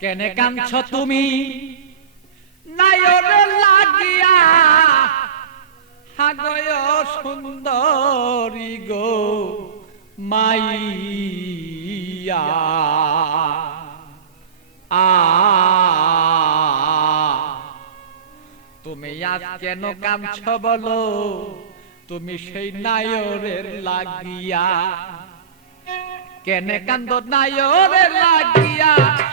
কেনে কাঁদছ তুমি? নায়রে লাগিয়া হাগয় সুন্দরী গো মাইয়া। আ তুমি আজ কেন কাঁদছ বলো? তুমি সেই নায়রের লাগিয়া। কেনে কান্দ নায়রে লাগিয়া?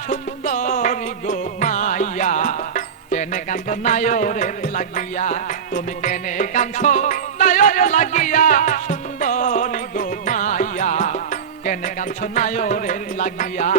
সুন্দরী গো মাইয়া। কেনে কান্দ নায়রের লাগিয়া? তুমি কেনে কান্দ নায়র লাগিয়া? সুন্দরী গো মাইয়া, কেনে কান্দ নায়রের লাগিয়া?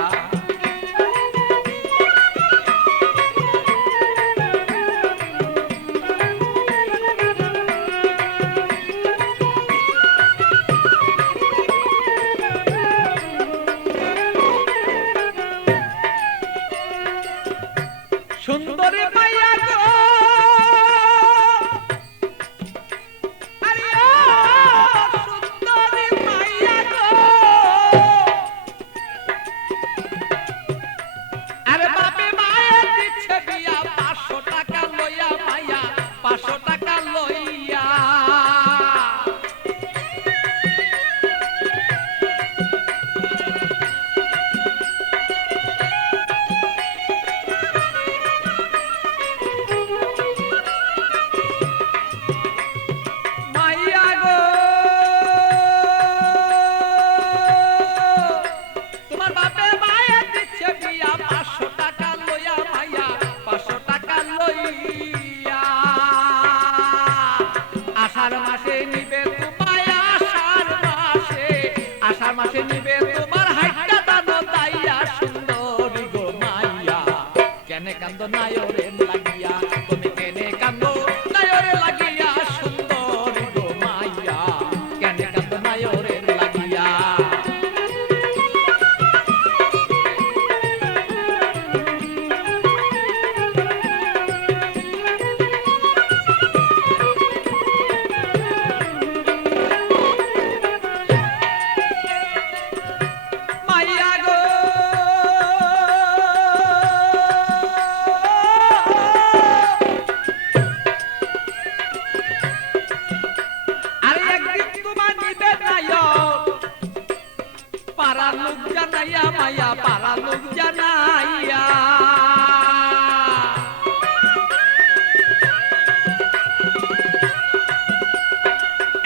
পাড়া লোক জানাইয়া মাইয়া পাড়া লোক জানাইয়া।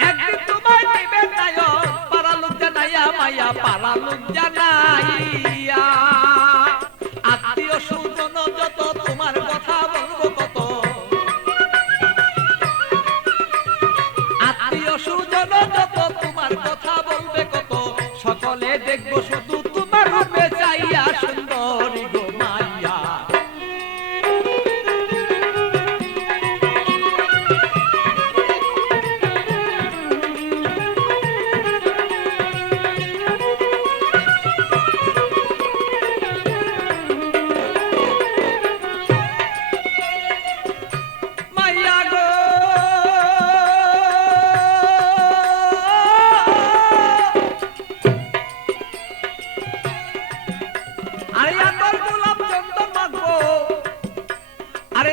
একদিন তোমায় নেবে নায়ক পাড়া লোক জানাইয়া মাইয়া পাড়া লোক জানাইয়া। সকলে দেখব শুধু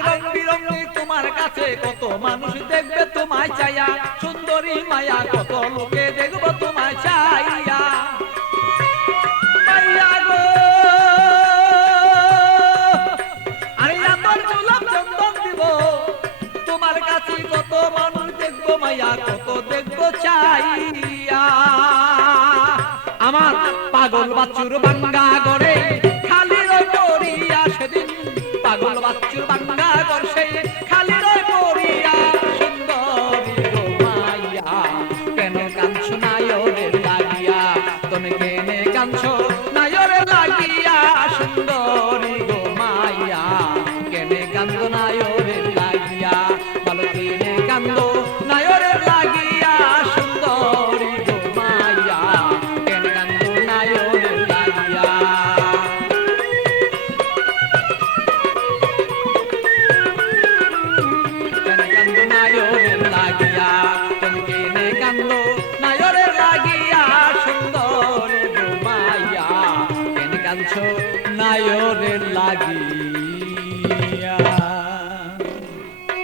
রং বিরঙ্গি তোমার কাছে কত মানুষ দেখবে তোমায় চাইয়া সুন্দরী মায়া কত লোকে দেখব তোমায় চাইয়া। দেখব চাইয়া। আমার পাগল বাচ্চুর বাঙ্গা করে খালি রই পড়িয়া সেদিন। পাগল বাচ্চুর বাঙ্গা কেনে